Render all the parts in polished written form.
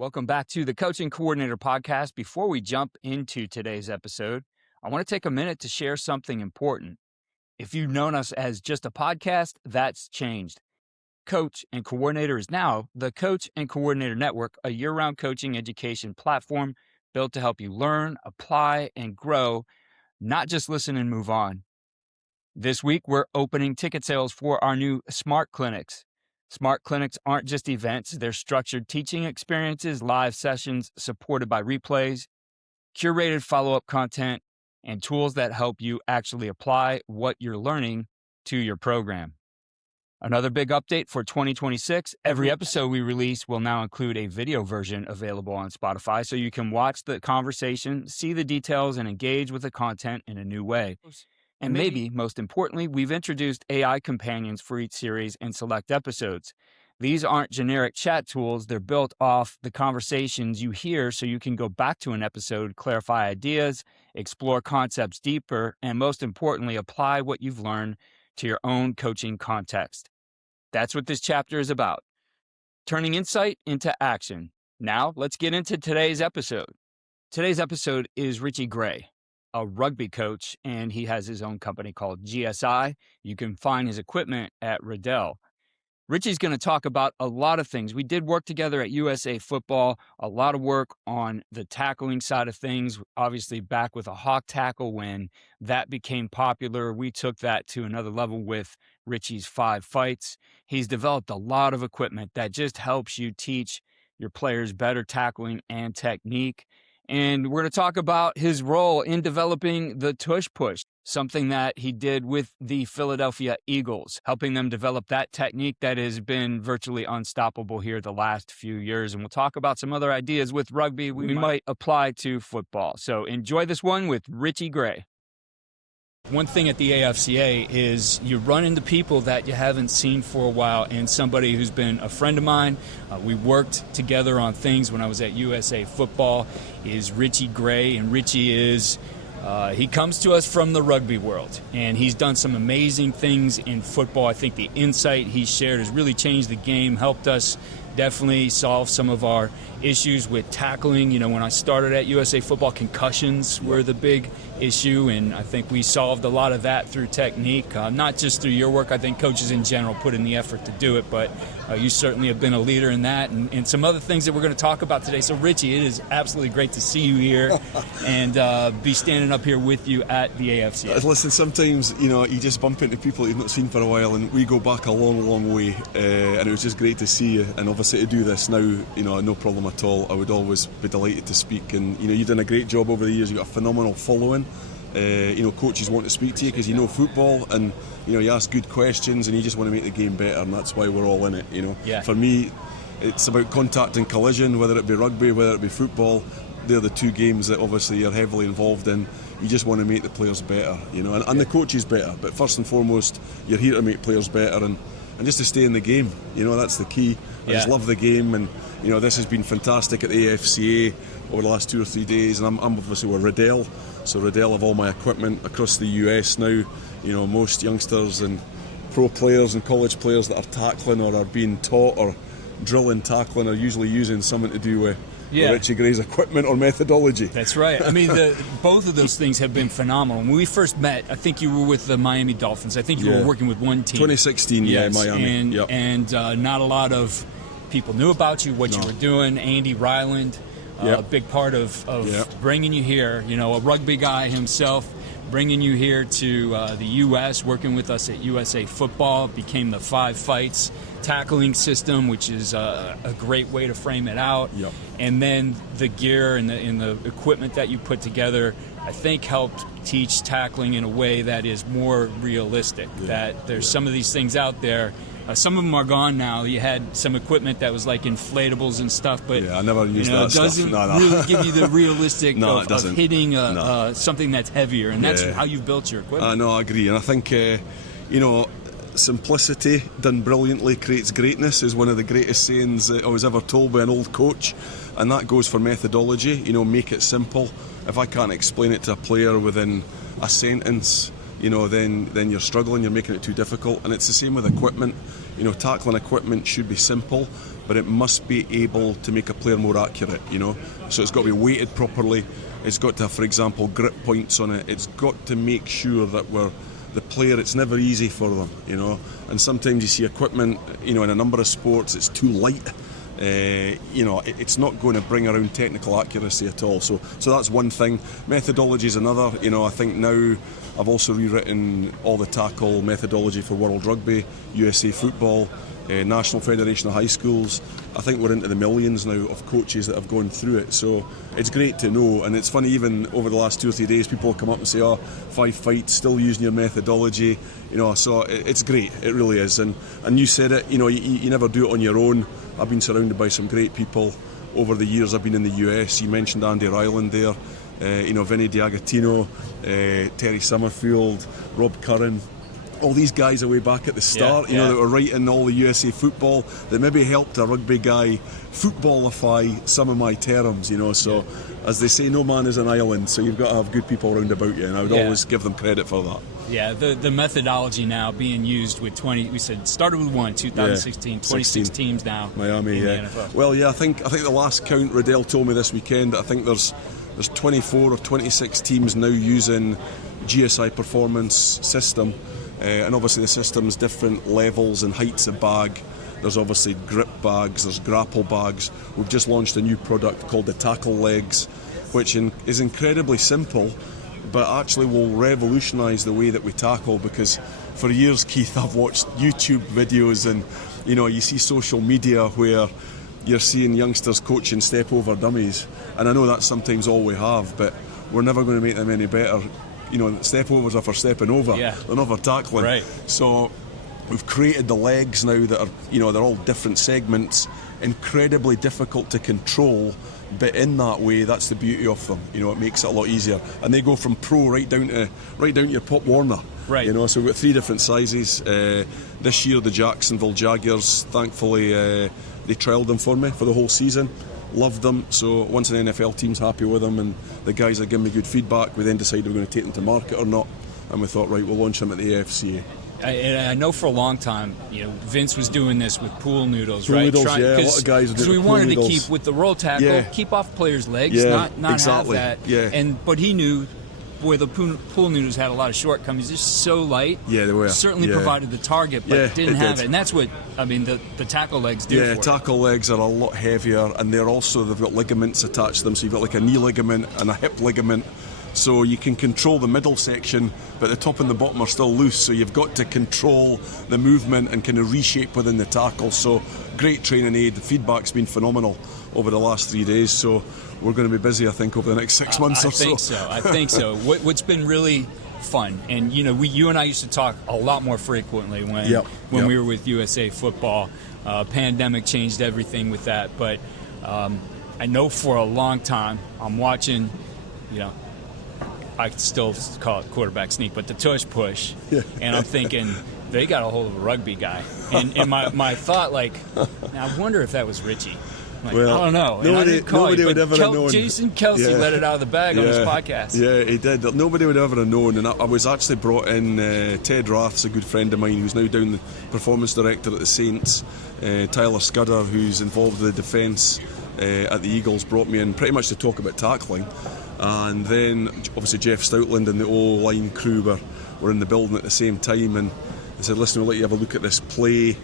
Welcome back to the Coaching Coordinator Podcast. Before we jump into today's episode, I want to take a minute to share something important. If you've known us as just a podcast, that's changed. Coach and Coordinator is now the Coach and Coordinator Network, a year-round coaching education platform built to help you learn, apply, and grow, not just listen and move on. This week, we're opening ticket sales for our new Smart Clinics. Smart Clinics aren't just events, they're structured teaching experiences, live sessions supported by replays, curated follow-up content, and tools that help you actually apply what you're learning to your program. Another big update for 2026, every episode we release will now include a video version available on Spotify so you can watch the conversation, see the details, and engage with the content in a new way. And maybe, most importantly, we've introduced AI companions for each series and select episodes. These aren't generic chat tools. They're built off the conversations you hear so you can go back to an episode, clarify ideas, explore concepts deeper, and most importantly, apply what you've learned to your own coaching context. That's what this chapter is about, turning insight into action. Now, let's get into today's episode. Today's episode is Richie Gray, a rugby coach, and he has his own company called GSI. You can find his equipment at Riddell. Richie's going to talk about a lot of things. We did work together at USA Football, a lot of work on the tackling side of things, obviously back with a hawk tackle when that became popular. We took that to another level with Richie's 5 fights. He's developed a lot of equipment that just helps you teach your players better tackling and technique. And we're going to talk about his role in developing the Tush push, something that he did with the Philadelphia Eagles, helping them develop that technique that has been virtually unstoppable here the last few years. And we'll talk about some other ideas with rugby we might apply to football. So enjoy this one with Richie Gray. One thing at the AFCA is you run into people that you haven't seen for a while, and somebody who's been a friend of mine. We worked together on things when I was at USA Football is Richie Gray, and Richie is he comes to us from the rugby world, and he's done some amazing things in football. I think the insight he shared has really changed the game, helped us definitely solve some of our issues with tackling. You know, when I started at USA Football, concussions were the big issue, and I think we solved a lot of that through technique, not just through your work. I think coaches in general put in the effort to do it, but you certainly have been a leader in that, and some other things that we're going to talk about today. So, Richie, it is absolutely great to see you here and be standing up here with you at the AFCA. Listen, sometimes, you know, you just bump into people you've not seen for a while, and we go back a long, long way, and it was just great to see you, and obviously to do this now, you know, no problem at all. I would always be delighted to speak, and, you know, you've done a great job over the years. You've got a phenomenal following. You know, coaches want to speak to you because you know football, and, you know, you ask good questions and you just want to make the game better, and that's why we're all in it, you know. Yeah. For me, it's about contact and collision, whether it be rugby, whether it be football. They're the two games that obviously you're heavily involved in. You just want to make the players better, you know, and the coaches better, but first and foremost, you're here to make players better and just to stay in the game, you know, that's the key. I just love the game, and, you know, this has been fantastic at the AFCA over the last 2 or 3 days, and I'm obviously with Riddell, so Riddell have all my equipment across the US now. You know, most youngsters and pro players and college players that are tackling or are being taught or drilling tackling are usually using something to do with Richie Gray's equipment or methodology. That's right. I mean, both of those things have been phenomenal. When we first met, I think you were with the Miami Dolphins. I think you were working with one team. 2016, Miami. And not a lot of people knew about you, what you were doing. Andy Ryland, a big part of bringing you here, you know, a rugby guy himself, bringing you here to the U.S., working with us at USA Football, became the 5 fights tackling system, which is a great way to frame it out. And then the gear and the equipment that you put together, I think, helped teach tackling in a way that is more realistic, that there's some of these things out there. Some of them are gone now. You had some equipment that was like inflatables and stuff, but I never used that it doesn't stuff. really give you the realistic of hitting something that's heavier, and that's how you've built your equipment. No, I agree, and I think, you know, simplicity done brilliantly creates greatness is one of the greatest sayings that I was ever told by an old coach, and that goes for methodology. You know, make it simple. If I can't explain it to a player within a sentence, you know, then you're struggling, you're making it too difficult. And it's the same with equipment. You know, tackling equipment should be simple, but it must be able to make a player more accurate, you know. So it's got to be weighted properly. It's got to have, for example, grip points on it. It's got to make sure that the player, it's never easy for them, you know. And sometimes you see equipment, you know, in a number of sports, it's too light. You know, it's not going to bring around technical accuracy at all. So that's one thing. Methodology is another. You know, I think now I've also rewritten all the tackle methodology for World Rugby, USA Football, National Federation of High Schools. I think we're into the millions now of coaches that have gone through it. So it's great to know. And it's funny, even over the last 2 or 3 days, people come up and say, 5 fights, still using your methodology. You know, so it's great. It really is. And you said it, you know, you never do it on your own. I've been surrounded by some great people over the years. I've been in the US. You mentioned Andy Ryland there. You know, Vinny D'Agostino, Terry Summerfield, Rob Curran. All these guys are way back at the start, you know, that were writing all the USA football, that maybe helped a rugby guy footballify some of my terms, you know. So, as they say, no man is an island, so you've got to have good people around about you, and I would always give them credit for that. Yeah, the methodology now being used with 20, we said started with 2016, 26 teams now. Miami, in the NFL. Well, I think the last count, Riddell told me this weekend, I think there's 24 or 26 teams now using GSI performance system. And obviously the system's different levels and heights of bag. There's obviously grip bags, there's grapple bags. We've just launched a new product called the tackle legs, which is incredibly simple, but actually will revolutionise the way that we tackle, because for years, Keith, I've watched YouTube videos and, you know, you see social media where you're seeing youngsters coaching step over dummies, and I know that's sometimes all we have, but we're never going to make them any better. You know, step overs are for stepping over. They're not for tackling. Right. So we've created the legs now that are, you know, they're all different segments, incredibly difficult to control, but in that way, that's the beauty of them. You know, it makes it a lot easier. And they go from pro right down to your Pop Warner. Right. You know, so we've got 3 different sizes. This year, the Jacksonville Jaguars, thankfully, they trialled them for me for the whole season. Loved them, so once an NFL team's happy with them and the guys are giving me good feedback, we then decided we're going to take them to market or not, and we thought, right, we'll launch them at the AFCA. I know for a long time, you know, Vince was doing this with pool noodles, pool right? Noodles, a lot of guys were doing because we wanted to keep with the roll tackle, keep off players' legs, not exactly. have that. But he knew where the pool noodles had a lot of shortcomings. They're so light. Yeah, they were. Certainly provided the target, but didn't have it. And that's what, I mean, the tackle legs do for it. Tackle legs are a lot heavier, and they've got ligaments attached to them. So you've got like a knee ligament and a hip ligament. So you can control the middle section, but the top and the bottom are still loose. So you've got to control the movement and kind of reshape within the tackle. So great training aid. The feedback's been phenomenal over the last 3 days. So we're going to be busy, I think, over the next 6 months or so. I think so. What's been really fun, and you know, you and I used to talk a lot more frequently when we were with USA Football. Pandemic changed everything with that, but I know for a long time I'm watching, you know, I still call it quarterback sneak, but the Tush push, and I'm thinking they got a hold of a rugby guy, and my thought, like, now I wonder if that was Richie. Like, well, I don't know. Nobody would ever have known. Jason Kelsey let it out of the bag on his podcast. Yeah, he did. Nobody would ever have known. And I was actually brought in, Ted Rath's a good friend of mine who's now down the performance director at the Saints. Tyler Scudder, who's involved with the defence at the Eagles, brought me in pretty much to talk about tackling. And then, obviously, Jeff Stoutland and the O-line crew were in the building at the same time. And they said, listen, we'll let you have a look at this play.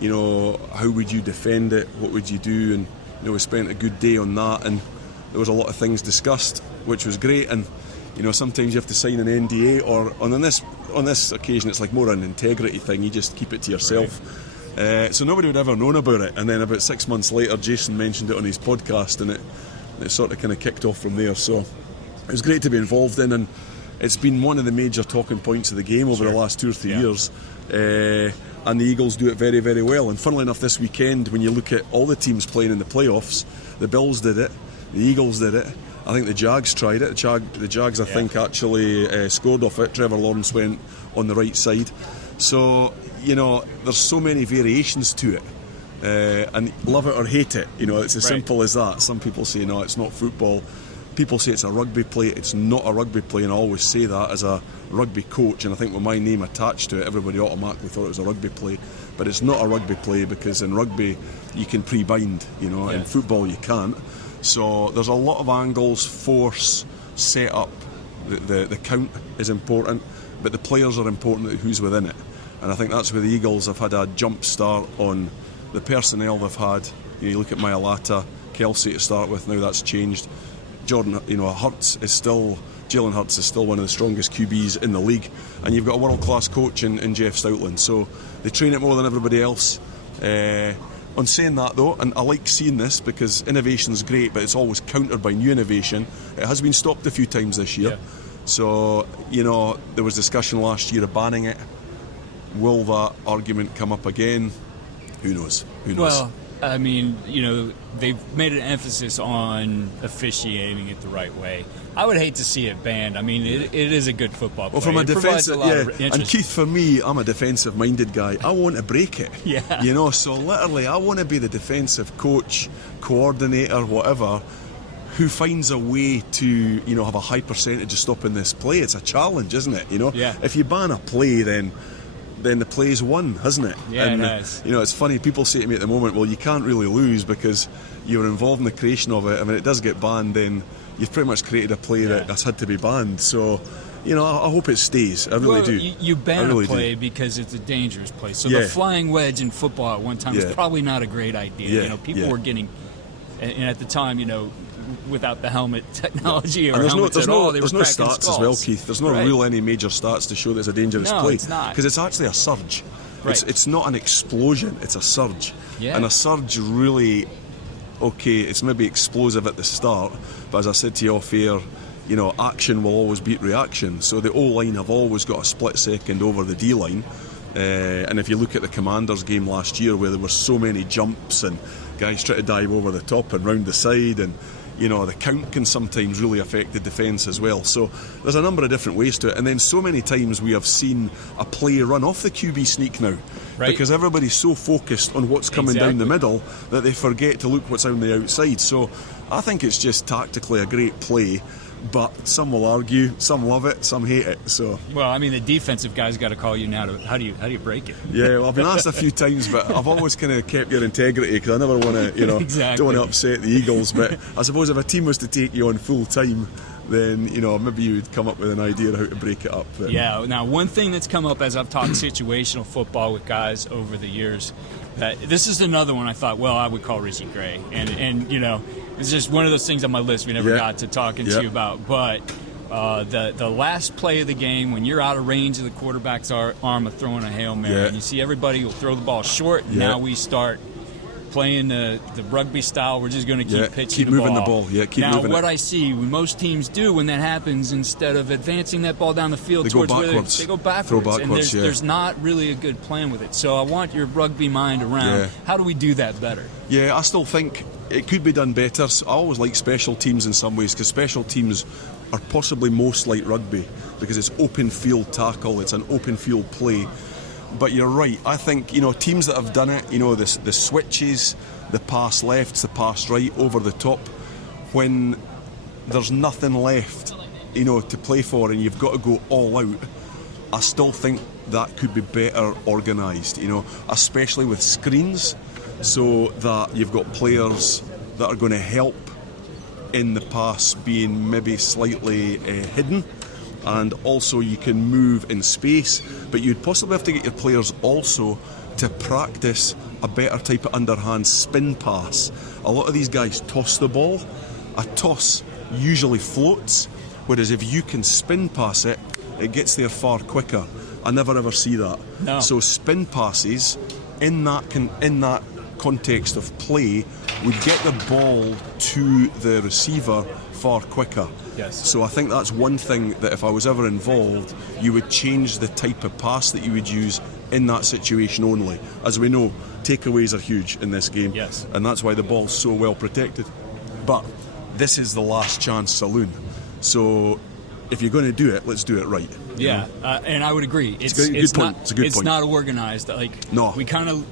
You know, how would you defend it? What would you do? And you know, we spent a good day on that, and there was a lot of things discussed, which was great. And you know, sometimes you have to sign an NDA, or on this occasion, it's like more an integrity thing. You just keep it to yourself. Right. So nobody would ever known about it. And then about 6 months later, Jason mentioned it on his podcast, and it sort of kind of kicked off from there. So it was great to be involved in, and it's been one of the major talking points of the game over the last 2 or 3 years. And the Eagles do it very, very well. And funnily enough, this weekend, when you look at all the teams playing in the playoffs, the Bills did it, the Eagles did it, I think the Jags tried it. The Jags, I think, actually scored off it. Trevor Lawrence went on the right side. So, you know, there's so many variations to it. And love it or hate it, you know, it's as simple as that. Some people say, no, it's not football. people say it's a rugby play. It's not a rugby play, and I always say that as a rugby coach, and I think with my name attached to it, everybody automatically thought it was a rugby play. But it's not a rugby play, because in rugby you can pre-bind, in football you can't. So there's a lot of angles, force, set up. The count is important, but the players are important, who's within it. And I think that's where the Eagles have had a jump start on the personnel they've had. You look at Mailata, Kelsey to start with, now that's changed. Jordan, Jalen Hurts is still one of the strongest QBs in the league, and you've got a world-class coach in Jeff Stoutland, so they train it more than everybody else. On saying that though, and I like seeing this because innovation's great, but it's always countered by new innovation. It has been stopped a few times this year. So, there was discussion last year of banning it. Will that argument come up again? Who knows? Well, I mean, they've made an emphasis on officiating it the right way. I would hate to see it banned. I mean, it is a good football play. Well, from a defensive, and Keith, for me, I'm a defensive-minded guy. I want to break it. So literally, I want to be the defensive coach, coordinator, whatever, who finds a way to, have a high percentage of stopping this play. It's a challenge, isn't it? If you ban a play, then the play's won, hasn't it? Nice. It's funny, people say to me at the moment, well, you can't really lose because you were involved in the creation of it. I mean, it does get banned, then you've pretty much created a play that's had to be banned. So, I hope it stays. I really do. You ban a play because it's a dangerous play. So the flying wedge in football at one time was probably not a great idea. People were getting, and at the time, without the helmet technology or helmets at all, there's no stats skulls. as well, Keith. There's no real any major stats to show that it's a dangerous play. No, it's not. Because it's actually a surge. Right. It's not an explosion, it's a surge. And a surge really, it's maybe explosive at the start, but as I said to you off air, action will always beat reaction. So the O-line have always got a split second over the D-line. And if you look at the Commanders game last year, where there were so many jumps and guys try to dive over the top and round the side, and the count can sometimes really affect the defence as well. So there's a number of different ways to it. And then so many times we have seen a play run off the QB sneak now, because everybody's so focused on what's coming down the middle that they forget to look what's on the outside. So I think it's just tactically a great play, but some will argue, some love it, some hate it. So, well, I mean, the defensive guy's got to call you now to how do you break it? Yeah, well, I've been asked a few times, but I've always kind of kept your integrity because I never want to, don't want to upset the Eagles. But I suppose if a team was to take you on full time, then maybe you would come up with an idea of how to break it up. But. Yeah. Now, one thing that's come up as I've talked situational football with guys over the years, that this is another one I thought, well, I would call Richie Gray, and it's just one of those things on my list we never got to talking to you about. But the last play of the game, when you're out of range of the quarterback's arm of throwing a Hail Mary, and you see everybody will throw the ball short, and now we start playing the rugby style. We're just going to keep pitching keep moving the ball. Keep now, moving what it. I see most teams do when that happens, instead of advancing that ball down the field they towards go backwards. they go backwards. Throw backwards, and there's not really a good plan with it. So I want your rugby mind around how do we do that better? Yeah, I still think it could be done better. So I always like special teams in some ways, because special teams are possibly most like rugby because it's open field tackle, it's an open field play. But you're right, I think teams that have done it, the switches, the pass left, the pass right, over the top, when there's nothing left to play for and you've got to go all out, I still think that could be better organised, especially with screens, so that you've got players that are going to help in the pass being maybe slightly hidden, and also you can move in space, but you'd possibly have to get your players also to practice a better type of underhand spin pass. A lot of these guys toss the ball. A toss usually floats, whereas if you can spin pass it, it gets there far quicker. I never ever see that. No. So spin passes in that context of play would get the ball to the receiver far quicker. Yes. So I think that's one thing that if I was ever involved, you would change the type of pass that you would use in that situation only. As we know, takeaways are huge in this game, and that's why the ball's so well protected. But this is the last chance saloon. So, if you're going to do it, let's do it right. Yeah, and I would agree. It's a good point. It's not organized. Like, no, we kind of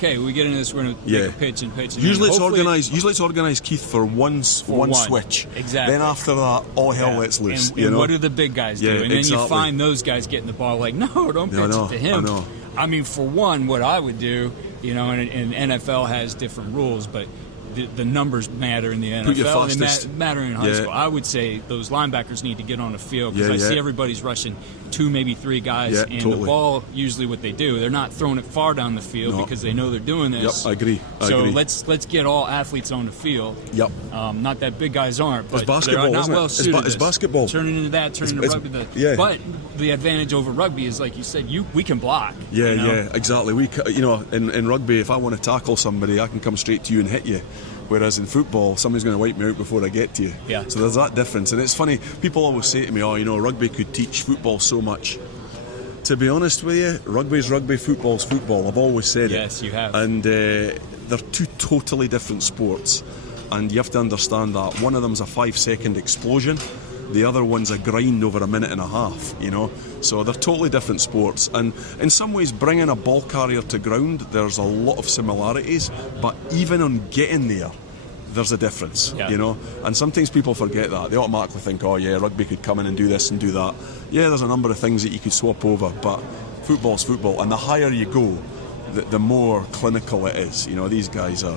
we get into this. We're going to make a pitch and pitch. And usually it's organized. Usually it's organized, Keith, for one switch. Exactly. Then after that, all hell lets loose. And what do the big guys do? And then you find those guys getting the ball. Like, no, don't pitch it to him. I mean, for one, what I would do, and NFL has different rules, but the numbers matter in the NFL and matter in high school. I would say those linebackers need to get on the field because I see everybody's rushing 2, maybe 3 guys, and the ball, usually what they do, they're not throwing it far down the field because they know they're doing this. Yep, I agree. Let's get all athletes on the field. Yep. Not that big guys aren't, but basketball, they're not well suited. It's basketball. Turning into that, turning into rugby. But the advantage over rugby is, like you said, we can block. Yeah, exactly. In rugby, if I want to tackle somebody, I can come straight to you and hit you. Whereas in football, somebody's going to wipe me out before I get to you. Yeah. So there's that difference. And it's funny, people always say to me, rugby could teach football so much. To be honest with you, rugby's rugby, football's football. I've always said it. Yes, you have. And they're 2 totally different sports. And you have to understand that. One of them's a 5-second explosion. The other one's a grind over a minute and a half, So they're totally different sports. And in some ways, bringing a ball carrier to ground, there's a lot of similarities. But even on getting there's a difference, And sometimes people forget that. They automatically think, rugby could come in and do this and do that. Yeah, there's a number of things that you could swap over, but football's football. And the higher you go, the more clinical it is. These guys are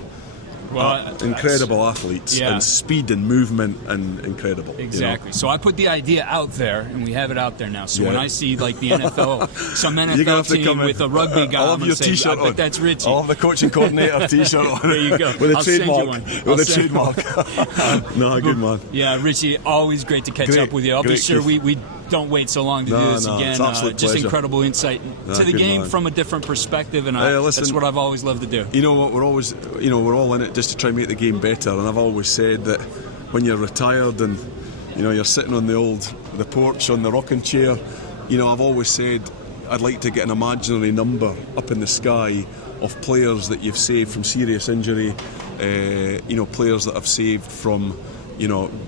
incredible athletes, and speed and movement, and incredible. Exactly. So I put the idea out there, and we have it out there now. So when I see like the NFL, some NFL team with a rugby guy, I'll have your T-shirt on. That's Richie. I'll have the coaching coordinator T-shirt on. There you go. With a I'll trademark. Send you one. No, good man. Yeah, Richie, always great to catch up with you. I'll be sure we don't wait so long to do this again. Just pleasure. Incredible insight to the game from a different perspective, and that's what I've always loved to do. You know what? We're always, we're all in it just to try and make the game better. And I've always said that when you're retired and you're sitting on the porch on the rocking chair, I've always said I'd like to get an imaginary number up in the sky of players that you've saved from serious injury, players that have saved from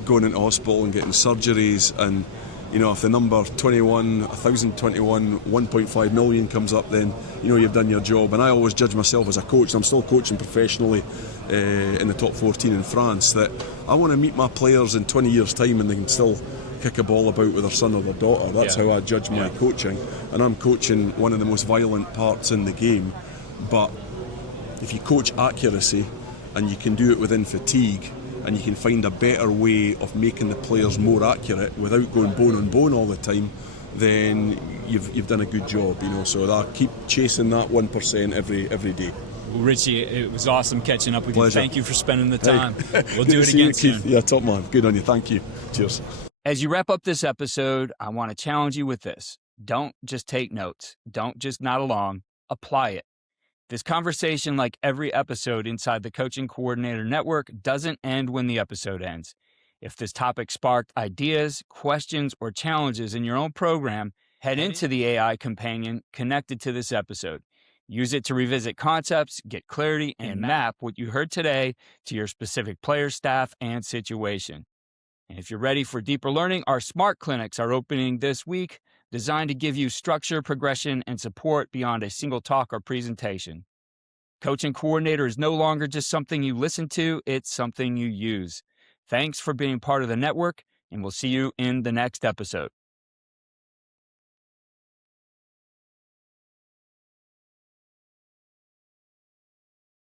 going into hospital and getting surgeries. And if the number 1,021, 1.5 million comes up, then you've done your job. And I always judge myself as a coach, and I'm still coaching professionally in the top 14 in France, that I want to meet my players in 20 years' time and they can still kick a ball about with their son or their daughter. That's how I judge my coaching. And I'm coaching one of the most violent parts in the game. But if you coach accuracy and you can do it within fatigue, and you can find a better way of making the players more accurate without going bone on bone all the time, then you've done a good job, So I keep chasing that 1% every day. Well, Richie, it was awesome catching up with Pleasure. you. Thank you for spending the time. We'll do to it again soon. Keith. Yeah, top man. Good on you. Thank you. Cheers. As you wrap up this episode, I want to challenge you with this. Don't just take notes. Don't just nod along. Apply it. This conversation, like every episode inside the Coaching Coordinator Network, doesn't end when the episode ends. If this topic sparked ideas, questions, or challenges in your own program, head into the AI companion connected to this episode. Use it to revisit concepts, get clarity, and map what you heard today to your specific player, staff, and situation. And if you're ready for deeper learning, our Smart Clinics are opening this week, designed to give you structure, progression, and support beyond a single talk or presentation. Coaching Coordinator is no longer just something you listen to, it's something you use. Thanks for being part of the network, and we'll see you in the next episode.